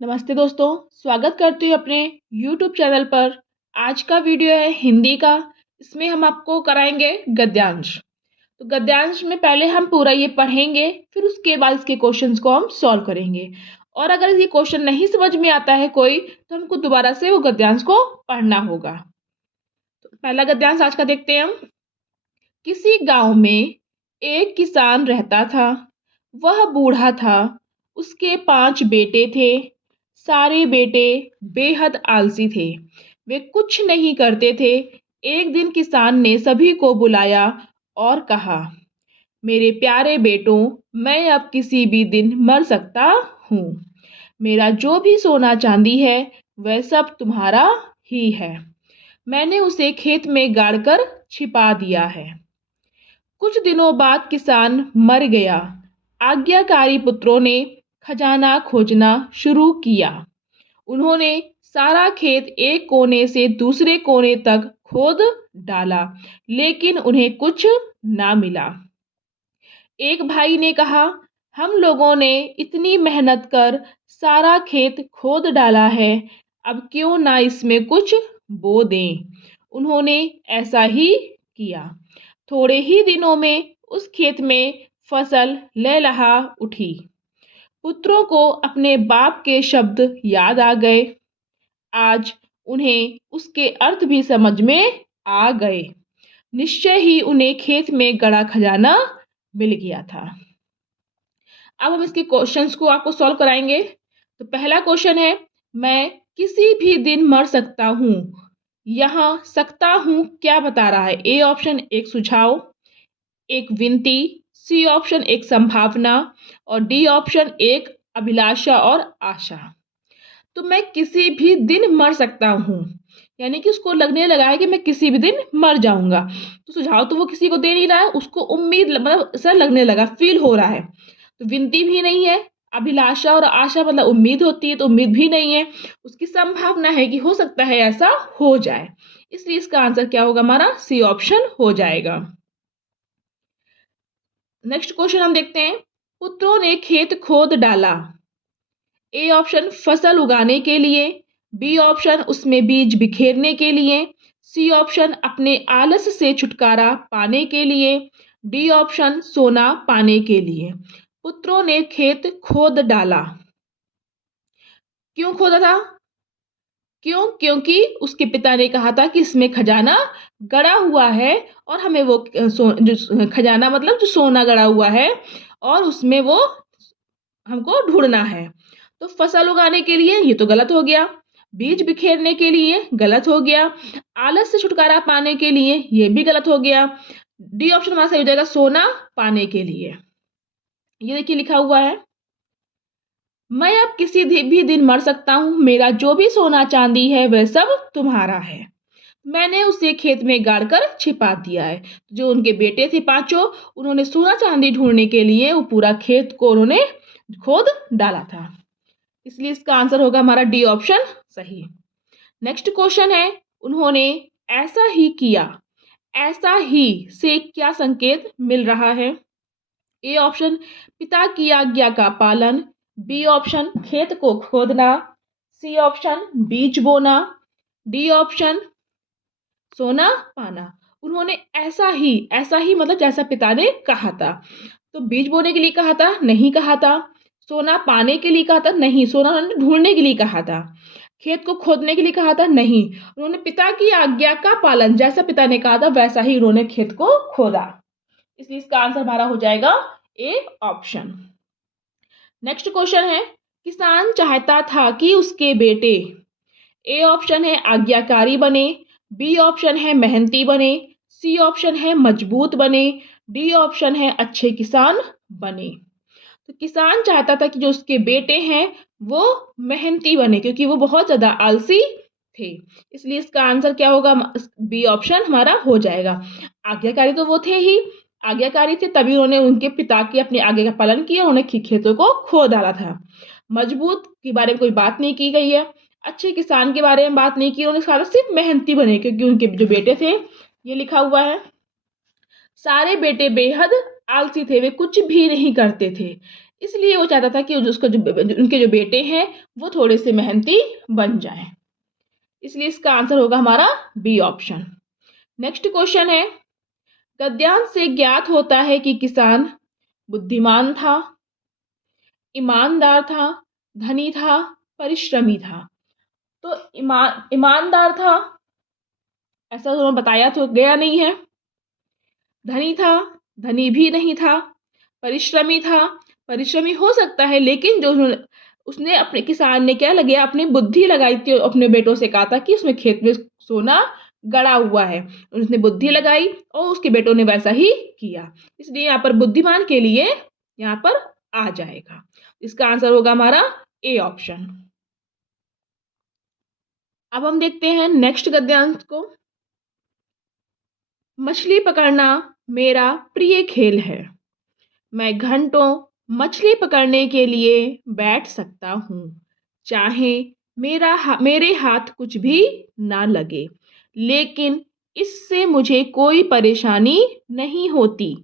नमस्ते दोस्तों, स्वागत करती हूँ अपने YouTube चैनल पर। आज का वीडियो है हिंदी का। इसमें हम आपको कराएंगे गद्यांश। तो गद्यांश में पहले हम पूरा ये पढ़ेंगे, फिर उसके बाद इसके क्वेश्चंस को हम सॉल्व करेंगे। और अगर ये क्वेश्चन नहीं समझ में आता है कोई, तो हमको दोबारा से वो गद्यांश को पढ़ना होगा। तो पहला गद्यांश आज का देखते हैं हम। किसी गांव में एक किसान रहता था। वह बूढ़ा था। उसके 5 बेटे थे। सारे बेटे बेहद आलसी थे। वे कुछ नहीं करते थे। एक दिन किसान ने सभी को बुलाया और कहा, मेरे प्यारे बेटों, मैं अब किसी भी दिन मर सकता हूँ। मेरा जो भी सोना चांदी है वह सब तुम्हारा ही है। मैंने उसे खेत में गाड़कर छिपा दिया है। कुछ दिनों बाद किसान मर गया। आज्ञाकारी पुत्रों ने खजाना खोजना शुरू किया। उन्होंने सारा खेत एक कोने से दूसरे कोने तक खोद डाला, लेकिन उन्हें कुछ ना मिला। एक भाई ने कहा, हम लोगों ने इतनी मेहनत कर सारा खेत खोद डाला है, अब क्यों ना इसमें कुछ बो दें। उन्होंने ऐसा ही किया। थोड़े ही दिनों में उस खेत में फसल लहलहा उठी। पुत्रों को अपने बाप के शब्द याद आ गए। आज उन्हें उसके अर्थ भी समझ में आ गए। निश्चय ही उन्हें खेत में गड़ा खजाना मिल गया था। अब हम इसके क्वेश्चंस को आपको सॉल्व कराएंगे। तो पहला क्वेश्चन है, मैं किसी भी दिन मर सकता हूँ। यहाँ सकता हूँ क्या बता रहा है? ए ऑप्शन एक सुझाव, एक विनती, सी ऑप्शन एक संभावना और डी ऑप्शन एक अभिलाषा और आशा। तो मैं किसी भी दिन मर सकता हूँ, यानी कि उसको लगने लगा है कि मैं किसी भी दिन मर जाऊंगा। तो सुझाव तो वो किसी को दे नहीं रहा है, उसको उम्मीद मतलब ऐसा लगने लगा, फील हो रहा है। तो विनती भी नहीं है। अभिलाषा और आशा मतलब उम्मीद होती है, तो उम्मीद भी नहीं है। उसकी संभावना है कि हो सकता है ऐसा हो जाए। इसलिए इसका आंसर क्या होगा? हमारा सी ऑप्शन हो जाएगा। नेक्स्ट क्वेश्चन हम देखते हैं। पुत्रों ने खेत खोद डाला। ए ऑप्शन फसल उगाने के लिए, बी ऑप्शन उसमें बीज बिखेरने के लिए, सी ऑप्शन अपने आलस से छुटकारा पाने के लिए, डी ऑप्शन सोना पाने के लिए। पुत्रों ने खेत खोद डाला। क्यों खोदा था? क्यों? क्योंकि उसके पिता ने कहा था कि इसमें खजाना गड़ा हुआ है और हमें वो जो खजाना मतलब जो सोना गड़ा हुआ है और उसमें वो हमको ढूंढना है। तो फसल उगाने के लिए ये तो गलत हो गया। बीज बिखेरने के लिए गलत हो गया। आलस से छुटकारा पाने के लिए ये भी गलत हो गया। डी ऑप्शन हमारा सही हो जाएगा, सोना पाने के लिए। ये देखिए लिखा हुआ है, मैं अब किसी भी दिन मर सकता हूँ। मेरा जो भी सोना चांदी है वह सब तुम्हारा है। मैंने उसे खेत में गाड़कर छिपा दिया है। जो उनके बेटे थे पांचों, उन्होंने सोना चांदी ढूंढने के लिए वो पूरा खेत को उन्होंने खोद डाला था। इसलिए इसका आंसर होगा हमारा डी ऑप्शन सही। नेक्स्ट क्वेश्चन है, उन्होंने ऐसा ही किया। ऐसा ही से क्या संकेत मिल रहा है? ए ऑप्शन पिता की आज्ञा का पालन, बी ऑप्शन खेत को खोदना, सी ऑप्शन बीज बोना, डी ऑप्शन सोना पाना। उन्होंने ऐसा ही मतलब जैसा पिता ने कहा था। तो बीज बोने के लिए कहा था? नहीं कहा था। सोना पाने के लिए कहा था? नहीं, सोना उन्होंने ढूंढने के लिए कहा था। खेत को खोदने के लिए कहा था? नहीं, उन्होंने पिता की आज्ञा का पालन, जैसा पिता ने कहा था वैसा ही उन्होंने खेत को खोदा। इसलिए इसका आंसर हमारा हो जाएगा ए ऑप्शन। नेक्स्ट क्वेश्चन है, किसान चाहता था कि उसके बेटे, ए ऑप्शन है आज्ञाकारी बने, बी ऑप्शन है मेहनती बने, सी ऑप्शन है मजबूत बने, डी ऑप्शन है अच्छे किसान बने। तो किसान चाहता था कि जो उसके बेटे हैं वो मेहनती बने, क्योंकि वो बहुत ज्यादा आलसी थे। इसलिए इसका आंसर क्या होगा? बी ऑप्शन हमारा हो जाएगा। आज्ञाकारी तो वो थे ही, आज्ञाकारी थे तभी उन्होंने उनके पिता की अपनी आज्ञा का पालन किया, उन्होंने खेतों को खो डाला था। मजबूत के बारे में कोई बात नहीं की गई है। अच्छे किसान के बारे में बात नहीं की, उन्होंने कहा सिर्फ मेहनती बने, क्योंकि उनके जो बेटे थे, ये लिखा हुआ है, सारे बेटे बेहद आलसी थे, वे कुछ भी नहीं करते थे। इसलिए वो चाहता था कि उसका जो उनके जो बेटे हैं वो थोड़े से मेहनती बन जाएं। इसलिए इसका आंसर होगा हमारा बी ऑप्शन। नेक्स्ट क्वेश्चन है, गद्यांश से ज्ञात होता है कि किसान बुद्धिमान था, ईमानदार था, धनी था, परिश्रमी था। तो ईमानदार था ऐसा तो बताया तो गया नहीं है। धनी था, धनी भी नहीं था। परिश्रमी था, परिश्रमी हो सकता है, लेकिन जो उसने अपने किसान ने क्या लगे अपनी बुद्धि लगाई थी, अपने बेटों से कहा था कि उसमें खेत में सोना गड़ा हुआ है, उसने बुद्धि लगाई और उसके बेटों ने वैसा ही किया। इसलिए यहाँ पर बुद्धिमान के लिए यहाँ पर आ जाएगा। इसका आंसर होगा हमारा ए ऑप्शन। अब हम देखते हैं नेक्स्ट गद्यांश को। मछली पकड़ना मेरा प्रिय खेल है, मैं घंटों मछली पकड़ने के लिए बैठ सकता हूँ, चाहे मेरे हाथ कुछ भी ना लगे, लेकिन इससे मुझे कोई परेशानी नहीं होती।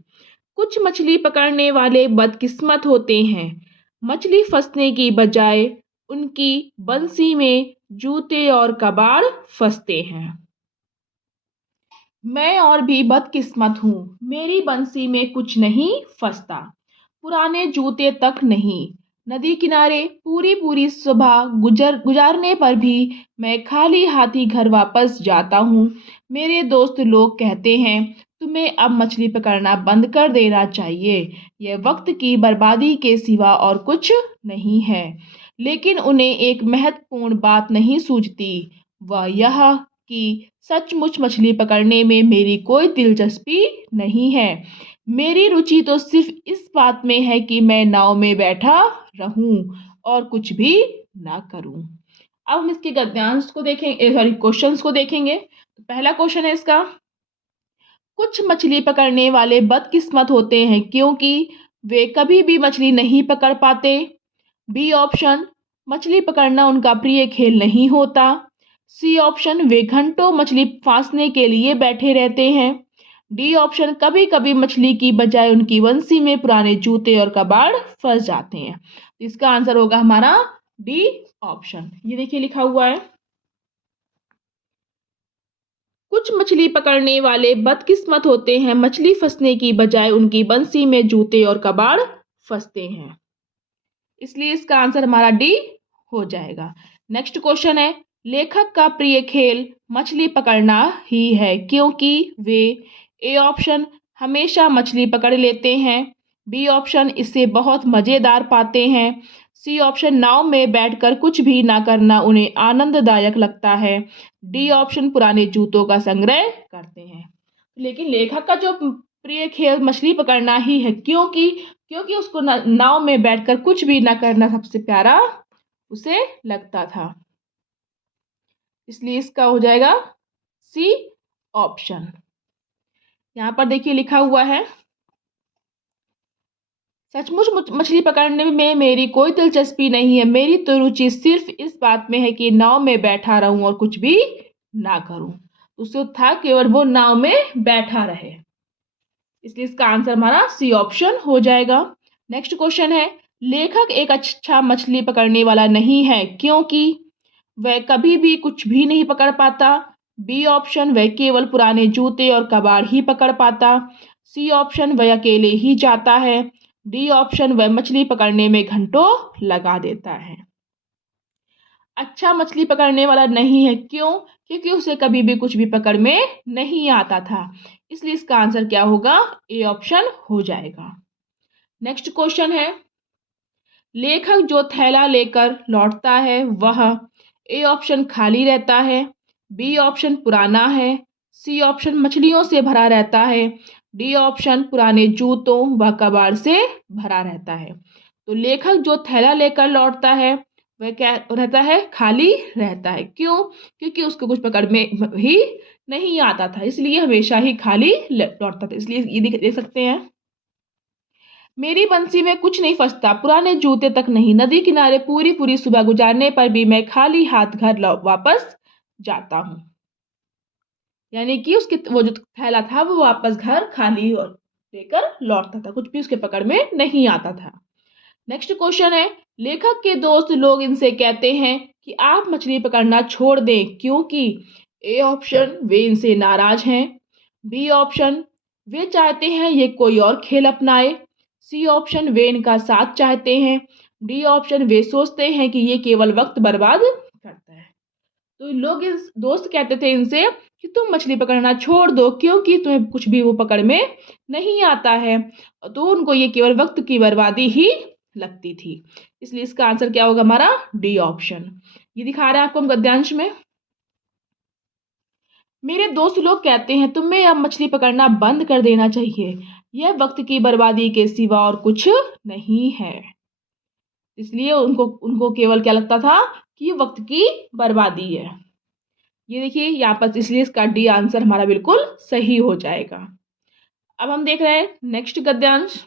कुछ मछली पकड़ने वाले बदकिस्मत होते हैं, मछली फंसने की बजाय उनकी बंसी में जूते और कबाड़ फंसते हैं। मैं और भी बदकिस्मत हूँ, मेरी बंसी में कुछ नहीं फंसता, पुराने जूते तक नहीं। नदी किनारे पूरी पूरी सुबह गुजारने पर भी मैं खाली हाथी घर वापस जाता हूँ। मेरे दोस्त लोग कहते हैं तुम्हें अब मछली पकड़ना बंद कर देना चाहिए, यह वक्त की बर्बादी के सिवा और कुछ नहीं है। लेकिन उन्हें एक महत्वपूर्ण बात नहीं सूझती, वह यह कि सचमुच मछली पकड़ने में मेरी कोई दिलचस्पी नहीं है। मेरी रुचि तो सिर्फ इस बात में है कि मैं नाव में बैठा रहूं और कुछ भी ना करूं। अब हम इसके गद्यांश को देखेंगे, सॉरी क्वेश्चंस को देखेंगे। तो पहला क्वेश्चन है इसका, कुछ मछली पकड़ने वाले बदकिस्मत होते हैं क्योंकि वे कभी भी मछली नहीं पकड़ पाते। बी ऑप्शन, मछली पकड़ना उनका प्रिय खेल नहीं होता। सी ऑप्शन, वे घंटों मछली फांसने के लिए बैठे रहते हैं। डी ऑप्शन, कभी कभी मछली की बजाय उनकी बंसी में पुराने जूते और कबाड़ फंस जाते हैं। इसका आंसर होगा हमारा डी ऑप्शन। ये देखिए लिखा हुआ है, कुछ मछली पकड़ने वाले बदकिस्मत होते हैं, मछली फंसने की बजाय उनकी बंसी में जूते और कबाड़ फंसते हैं। इसलिए इसका आंसर हमारा डी हो जाएगा। नेक्स्ट क्वेश्चन है, लेखक का प्रिय खेल मछली पकड़ना ही है क्योंकि वे ए ऑप्शन हमेशा मछली पकड़ लेते हैं, बी ऑप्शन इसे बहुत मज़ेदार पाते हैं, सी ऑप्शन नाव में बैठकर कुछ भी ना करना उन्हें आनंददायक लगता है, डी ऑप्शन पुराने जूतों का संग्रह करते हैं। लेकिन लेखक का जो प्रिय खेल मछली पकड़ना ही है क्योंकि क्योंकि उसको नाव में बैठकर कुछ भी ना करना सबसे प्यारा उसे लगता था। इसलिए इसका हो जाएगा सी ऑप्शन। यहाँ पर देखिए लिखा हुआ है, सचमुच मछली पकड़ने में मेरी कोई दिलचस्पी नहीं है, मेरी तो रुचि सिर्फ इस बात में है कि नाव में बैठा रहूं और कुछ भी ना करूं। उसको था केवल वो नाव में बैठा रहे। इसलिए इसका आंसर हमारा सी ऑप्शन हो जाएगा। नेक्स्ट क्वेश्चन है, लेखक एक अच्छा मछली पकड़ने वाला नहीं है क्योंकि वह कभी भी कुछ भी नहीं पकड़ पाता। बी ऑप्शन, वह केवल पुराने जूते और कबाड़ ही पकड़ पाता। सी ऑप्शन, वह अकेले ही जाता है। डी ऑप्शन, वह मछली पकड़ने में घंटों लगा देता है। अच्छा मछली पकड़ने वाला नहीं है क्यों? क्योंकि उसे कभी भी कुछ भी पकड़ में नहीं आता था। इसलिए इसका आंसर क्या होगा? ए ऑप्शन हो जाएगा। नेक्स्ट क्वेश्चन है, लेखक जो थैला लेकर लौटता है वह ए ऑप्शन खाली रहता है, बी ऑप्शन पुराना है, सी ऑप्शन मछलियों से भरा रहता है, डी ऑप्शन पुराने जूतों व कबाड़ से भरा रहता है। तो लेखक जो थैला लेकर लौटता है वह क्या रहता है? खाली रहता है। क्यों? क्योंकि उसको कुछ पकड़ में ही नहीं आता था, इसलिए हमेशा ही खाली लौटता था। इसलिए ये देख सकते हैं, मेरी बंसी में कुछ नहीं फंसता, पुराने जूते तक नहीं, नदी किनारे पूरी पूरी सुबह गुजारने पर भी मैं खाली हाथ घर वापस जाता हूँ। यानी कि उसके वो जो थैला था वो वापस घर खाली और लेकर लौटता था, कुछ भी उसके पकड़ में नहीं आता था। नेक्स्ट क्वेश्चन है, लेखक के दोस्त लोग इनसे कहते हैं कि आप मछली पकड़ना छोड़ दें क्योंकि ए ऑप्शन वे इनसे नाराज हैं, बी ऑप्शन वे चाहते हैं ये कोई और खेल अपनाए, सी ऑप्शन वे इनका साथ चाहते हैं, डी ऑप्शन वे सोचते हैं कि ये केवल वक्त बर्बाद करता है। तो लोग इस दोस्त कहते थे इनसे कि तुम मछली पकड़ना छोड़ दो क्योंकि तुम्हें कुछ भी वो पकड़ में नहीं आता है। तो उनको ये केवल वक्त की बर्बादी ही लगती थी। इसलिए इसका आंसर क्या होगा हमारा, डी ऑप्शन। ये दिखा रहा है आपको हम गद्यांश में। मेरे दोस्त लोग कहते हैं तुम्हें अब मछली पकड़ना बंद कर देना चाहिए, यह वक्त की बर्बादी के सिवा और कुछ नहीं है। इसलिए उनको उनको केवल क्या लगता था कि ये वक्त की बर्बादी है। ये देखिए यहाँ पर, इसलिए इसका डी आंसर हमारा बिल्कुल सही हो जाएगा। अब हम देख रहे हैं नेक्स्ट गद्यांश।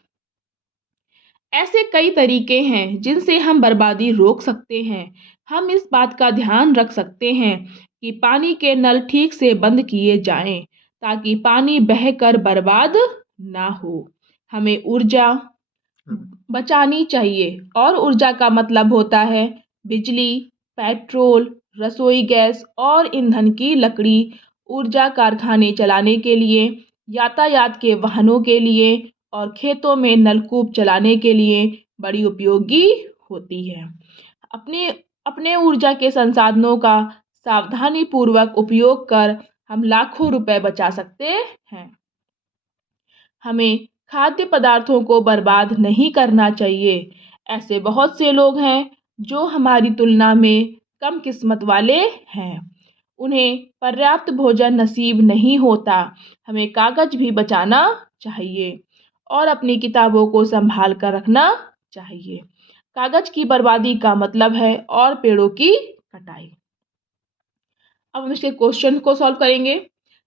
ऐसे कई तरीके हैं जिनसे हम बर्बादी रोक सकते हैं। हम इस बात का ध्यान रख सकते हैं कि पानी के नल ठीक से बंद किए जाएं ताकि पानी बहकर बर्बाद ना हो। हमें ऊर्जा बचानी चाहिए और ऊर्जा का मतलब होता है बिजली, पेट्रोल, रसोई गैस और ईंधन की लकड़ी, ऊर्जा कारखाने चलाने के लिए, यातायात के वाहनों के लिए और खेतों में नलकूप चलाने के लिए बड़ी उपयोगी होती है। अपने अपने ऊर्जा के संसाधनों का सावधानी पूर्वक उपयोग कर हम लाखों रुपए बचा सकते हैं। हमें खाद्य पदार्थों को बर्बाद नहीं करना चाहिए। ऐसे बहुत से लोग हैं जो हमारी तुलना में कम किस्मत वाले हैं। उन्हें पर्याप्त भोजन नसीब नहीं होता। हमें कागज भी बचाना चाहिए और अपनी किताबों को संभाल कर रखना चाहिए। कागज की बर्बादी का मतलब है और पेड़ों की कटाई। अब हम इसके क्वेश्चन को सॉल्व करेंगे।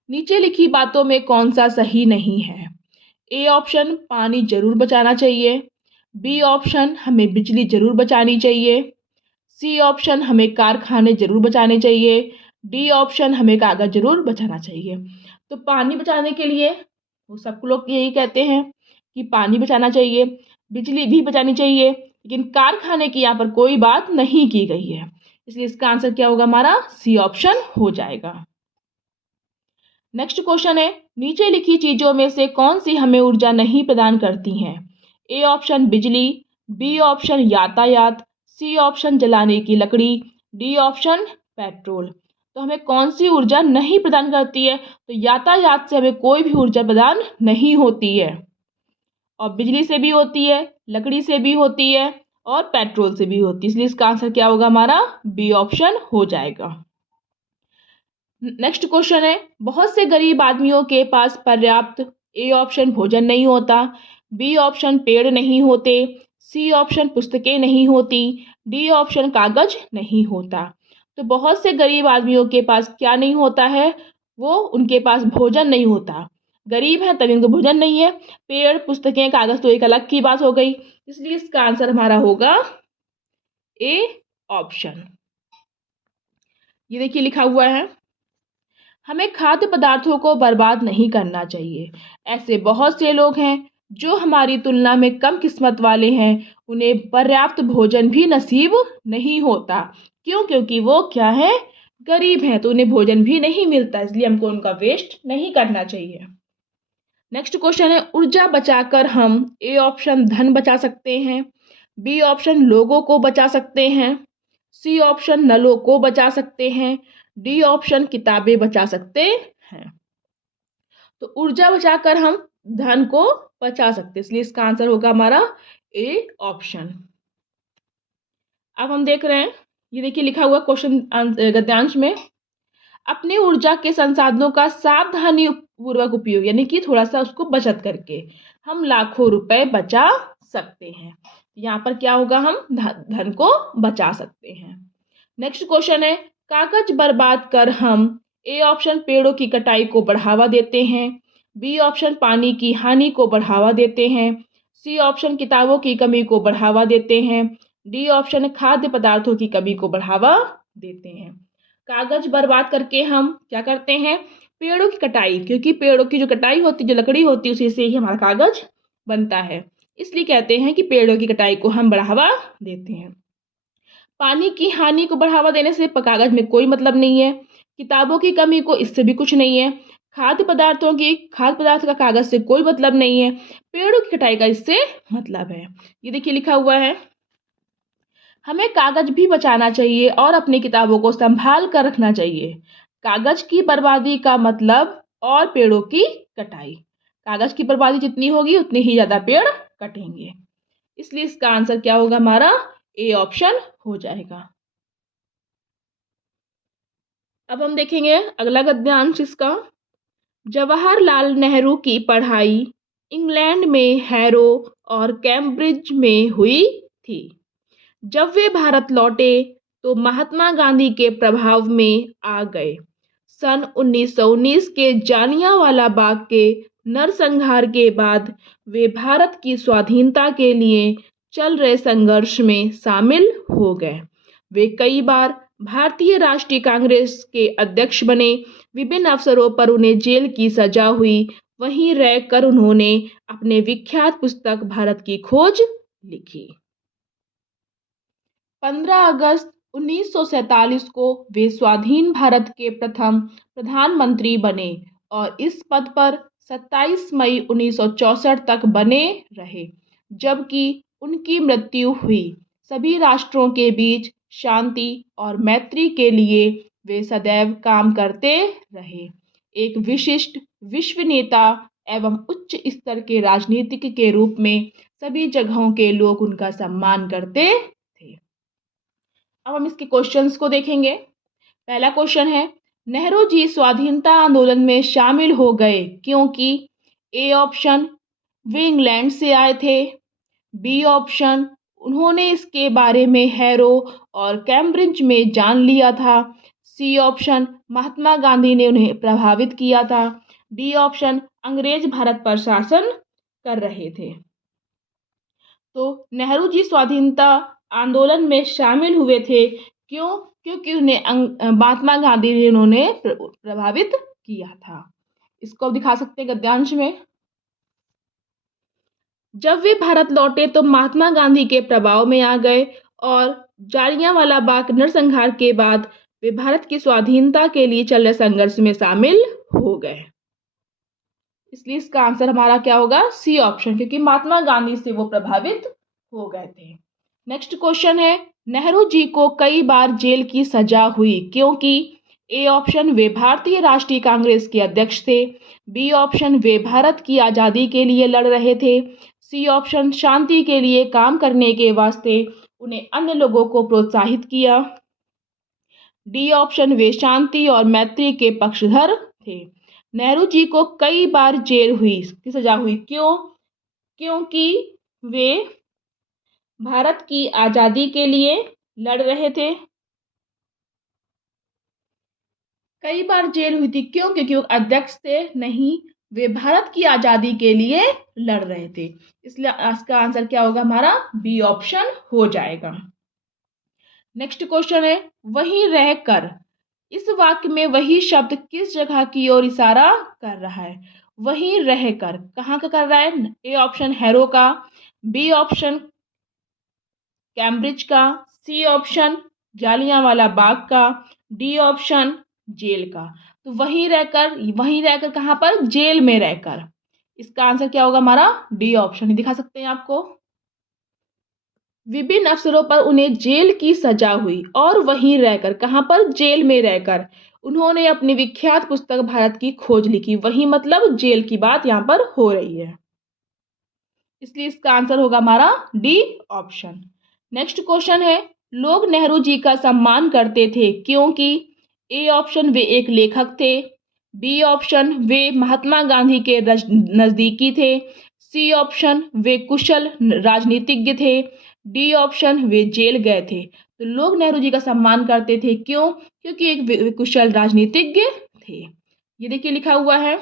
नीचे लिखी बातों में कौन सा सही नहीं है? ए ऑप्शन पानी जरूर बचाना चाहिए, बी ऑप्शन हमें बिजली जरूर बचानी चाहिए, सी ऑप्शन हमें कारखाने जरूर बचाने चाहिए, डी ऑप्शन हमें कागज जरूर बचाना चाहिए। तो पानी बचाने के लिए वो सब लोग यही कहते हैं कि पानी बचाना चाहिए, बिजली भी बचानी चाहिए, लेकिन कारखाने की यहाँ पर कोई बात नहीं की गई है। इसलिए इसका आंसर क्या होगा हमारा, सी ऑप्शन हो जाएगा। नेक्स्ट क्वेश्चन है, नीचे लिखी चीजों में से कौन सी हमें ऊर्जा नहीं प्रदान करती हैं? ए ऑप्शन बिजली, बी ऑप्शन यातायात, सी ऑप्शन जलाने की लकड़ी, डी ऑप्शन पेट्रोल। तो हमें कौन सी ऊर्जा नहीं प्रदान करती है? तो यातायात से हमें कोई भी ऊर्जा प्रदान नहीं होती है और बिजली से भी होती है, लकड़ी से भी होती है और पेट्रोल से भी होती है। इसलिए इसका आंसर क्या होगा हमारा, बी ऑप्शन हो जाएगा। नेक्स्ट क्वेश्चन है, बहुत से गरीब आदमियों के पास पर्याप्त ए ऑप्शन भोजन नहीं होता, बी ऑप्शन पेड़ नहीं होते, सी ऑप्शन पुस्तकें नहीं होती, डी ऑप्शन कागज नहीं होता। तो बहुत से गरीब आदमियों के पास क्या नहीं होता है, वो उनके पास भोजन नहीं होता। गरीब है तभी उनको भोजन नहीं है। पेड़, पुस्तकें, कागज तो एक अलग की बात हो गई। इसलिए इसका आंसर हमारा होगा ए ऑप्शन। ये देखिए लिखा हुआ है, हमें खाद्य पदार्थों को बर्बाद नहीं करना चाहिए। ऐसे बहुत से लोग हैं जो हमारी तुलना में कम किस्मत वाले हैं। उन्हें पर्याप्त भोजन भी नसीब नहीं होता। क्यों? क्योंकि वो क्या है, गरीब हैं, तो उन्हें भोजन भी नहीं मिलता। इसलिए हमको उनका वेस्ट नहीं करना चाहिए। नेक्स्ट क्वेश्चन है, ऊर्जा बचाकर हम ए ऑप्शन धन बचा सकते हैं, बी ऑप्शन लोगों को बचा सकते हैं, सी ऑप्शन नलों को बचा सकते हैं, डी ऑप्शन किताबें बचा सकते हैं। तो ऊर्जा बचाकर हम धन को बचा सकते हैं, इसलिए इसका आंसर होगा हमारा ए ऑप्शन। अब हम देख रहे हैं, ये देखिए लिखा हुआ क्वेश्चन गद्यांश में, अपने ऊर्जा के संसाधनों का सावधानी पूर्वक उपयोग, यानी कि थोड़ा सा उसको बचत करके हम लाखों रुपए बचा सकते हैं। यहाँ पर क्या होगा, हम धन को बचा सकते हैं। नेक्स्ट क्वेश्चन है, कागज बर्बाद कर हम ए ऑप्शन पेड़ों की कटाई को बढ़ावा देते हैं, बी ऑप्शन पानी की हानि को बढ़ावा देते हैं, सी ऑप्शन किताबों की कमी को बढ़ावा देते हैं, डी ऑप्शन खाद्य पदार्थों की कमी को बढ़ावा देते हैं। कागज बर्बाद करके हम क्या करते हैं, पेड़ों की कटाई, क्योंकि पेड़ों की जो कटाई होती, जो लकड़ी होती है, उसी से ही हमारा कागज बनता है। इसलिए कहते हैं कि पेड़ों की कटाई को हम बढ़ावा देते हैं। पानी की हानि को बढ़ावा देने से कागज में कोई मतलब नहीं है। किताबों की कमी को इससे भी कुछ नहीं है। खाद्य पदार्थ का कागज से कोई मतलब नहीं है। पेड़ों की कटाई का इससे मतलब है। ये देखिए लिखा हुआ है, हमें कागज भी बचाना चाहिए और अपनी किताबों को संभाल कर रखना चाहिए। कागज की बर्बादी का मतलब और पेड़ों की कटाई। कागज की बर्बादी जितनी होगी उतनी ही ज्यादा पेड़ कटेंगे। इसलिए इसका आंसर क्या होगा हमारा? ए ऑप्शन हो जाएगा। अब हम देखेंगे अगला गद्यांश इसका। जवाहरलाल नेहरू की पढ़ाई इंग्लैंड में हैरो और कैम्ब्रिज में हुई थी। जब वे भारत लौटे तो महात्मा गांधी के प्रभाव में आ गए। सन 1919 के जालियांवाला बाग के नरसंहार के बाद वे भारत की स्वाधीनता के लिए चल रहे संघर्ष में शामिल हो गए। वे कई बार भारतीय राष्ट्रीय कांग्रेस के अध्यक्ष बने। विभिन्न अवसरों पर उन्हें जेल की सजा हुई। वहीं रहकर उन्होंने अपने विख्यात पुस्तक भारत की खोज लिखी। 15 अगस्त 1947 को वे स्वाधीन भारत के प्रथम प्रधानमंत्री बने और इस पद पर 27 मई 1964 तक बने रहे, जबकि उनकी मृत्यु हुई। सभी राष्ट्रों के बीच शांति और मैत्री के लिए वे सदैव काम करते रहे। एक विशिष्ट विश्व नेता एवं उच्च स्तर के राजनीतिक के रूप में सभी जगहों के लोग उनका सम्मान करते थे। अब हम इसके क्वेश्चंस को देखेंगे। पहला क्वेश्चन है, नेहरू जी स्वाधीनता आंदोलन में शामिल हो गए क्योंकि ए ऑप्शन, वे इंग्लैंड से आए थे। बी ऑप्शन, उन्होंने इसके बारे में हैरो और कैम्ब्रिज में जान लिया था। सी ऑप्शन, महात्मा गांधी ने उन्हें प्रभावित किया था। डी ऑप्शन, अंग्रेज भारत पर शासन कर रहे थे। तो नेहरू जी स्वाधीनता आंदोलन में शामिल हुए थे क्यों? क्योंकि उन्हें महात्मा गांधी ने उन्होंने प्रभावित किया था। इसको अब दिखा सकते हैं गद्यांश में। जब वे भारत लौटे तो महात्मा गांधी के प्रभाव में आ गए और जालियांवाला बाग नरसंहार के बाद वे भारत की स्वाधीनता के लिए चल रहे संघर्ष में शामिल हो गए। इसलिए इसका आंसर हमारा क्या होगा? सी ऑप्शन, क्योंकि महात्मा गांधी से वो प्रभावित हो गए थे। नेक्स्ट क्वेश्चन है, नेहरू जी को कई बार जेल की सजा हुई क्योंकि ए ऑप्शन, वे भारतीय राष्ट्रीय कांग्रेस के अध्यक्ष थे। बी ऑप्शन, वे भारत की आज़ादी के लिए लड़ रहे थे। सी ऑप्शन, शांति के लिए काम करने के वास्ते उन्हें अन्य लोगों को प्रोत्साहित किया। डी ऑप्शन, वे शांति और मैत्री के पक्षधर थे। नेहरू जी को कई बार जेल हुई की सजा हुई क्यों? क्योंकि वे भारत की आज़ादी के लिए लड़ रहे थे। कई बार जेल हुई थी क्यों? क्योंकि वो अध्यक्ष थे, नहीं, वे भारत की आज़ादी के लिए लड़ रहे थे। इसलिए इसका आंसर क्या होगा हमारा? बी ऑप्शन हो जाएगा। नेक्स्ट क्वेश्चन है, वहीं रहकर, इस वाक्य में वही शब्द किस जगह की ओर इशारा कर रहा है? वहीं रहकर कहाँ का कर रहा है? ए ऑप्शन हैरो का, बी ऑप्शन कैम्ब्रिज का, सी ऑप्शन जालियांवाला बाग का, डी ऑप्शन जेल का। तो वहीं रहकर कहाँ पर? जेल में रहकर। इसका आंसर क्या होगा हमारा? D option. दिखा सकते हैं आपको। विभिन्न अवसरों पर उन्हें जेल की सजा हुई और वहीं रहकर, कहाँ पर? जेल में रहकर उन्होंने अपनी विख्यात पुस्तक भारत की खोज लिखी। वही मतलब जेल की बात यहाँ पर हो रही है, इसलिए इसका आंसर होगा हमारा डी ऑप्शन। नेक्स्ट क्वेश्चन है, लोग नेहरू जी का सम्मान करते थे क्योंकि ए ऑप्शन, वे एक लेखक थे। बी ऑप्शन, वे महात्मा गांधी के नजदीकी थे। सी ऑप्शन, वे कुशल राजनीतिज्ञ थे। डी ऑप्शन, वे जेल गए थे। तो लोग नेहरू जी का सम्मान करते थे क्यों? क्योंकि एक वे कुशल राजनीतिज्ञ थे। ये देखिए लिखा हुआ है,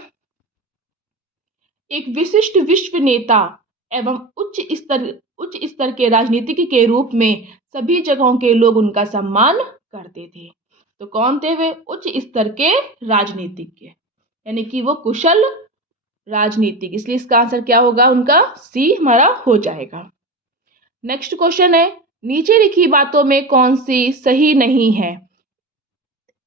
एक विशिष्ट विश्व नेता एवं उच्च स्तर के राजनीतिक के रूप में सभी जगहों के लोग उनका सम्मान करते थे। तो कौन थे वे? उच्च स्तर के राजनीतिज्ञ, यानी कि वो कुशल राजनीतिक, इसलिए इसका आंसर क्या होगा उनका सी हमारा हो जाएगा। नेक्स्ट क्वेश्चन है, नीचे लिखी बातों में कौन सी सही नहीं है?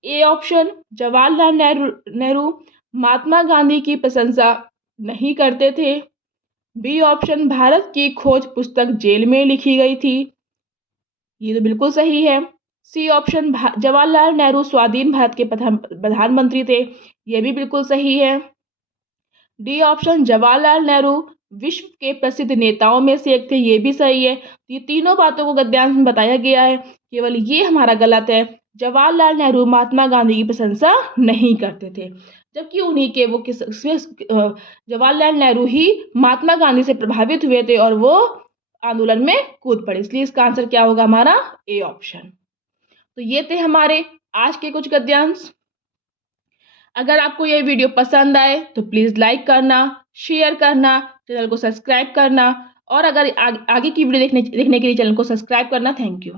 ए ऑप्शन, जवाहरलाल नेहरू महात्मा गांधी की प्रशंसा नहीं करते थे। बी ऑप्शन, भारत की खोज पुस्तक जेल में लिखी गई थी, ये तो बिल्कुल सही है। सी ऑप्शन, जवाहरलाल नेहरू स्वाधीन भारत के प्रधानमंत्री थे, ये भी बिल्कुल सही है। डी ऑप्शन, जवाहरलाल नेहरू विश्व के प्रसिद्ध नेताओं में से एक थे, ये भी सही है। ये तीनों बातों को गद्यांश में बताया गया है, केवल ये हमारा गलत है। जवाहरलाल नेहरू महात्मा गांधी की प्रशंसा नहीं करते थे, जबकि उन्हीं के वो जवाहरलाल नेहरू ही महात्मा गांधी से प्रभावित हुए थे और वो आंदोलन में कूद पड़े, इसलिए इसका आंसर क्या होगा हमारा ए ऑप्शन। तो ये थे हमारे आज के कुछ गद्यांश। अगर आपको ये वीडियो पसंद आए तो प्लीज़ लाइक करना, शेयर करना, चैनल को सब्सक्राइब करना और अगर आगे की वीडियो देखने के लिए चैनल को सब्सक्राइब करना। Thank you.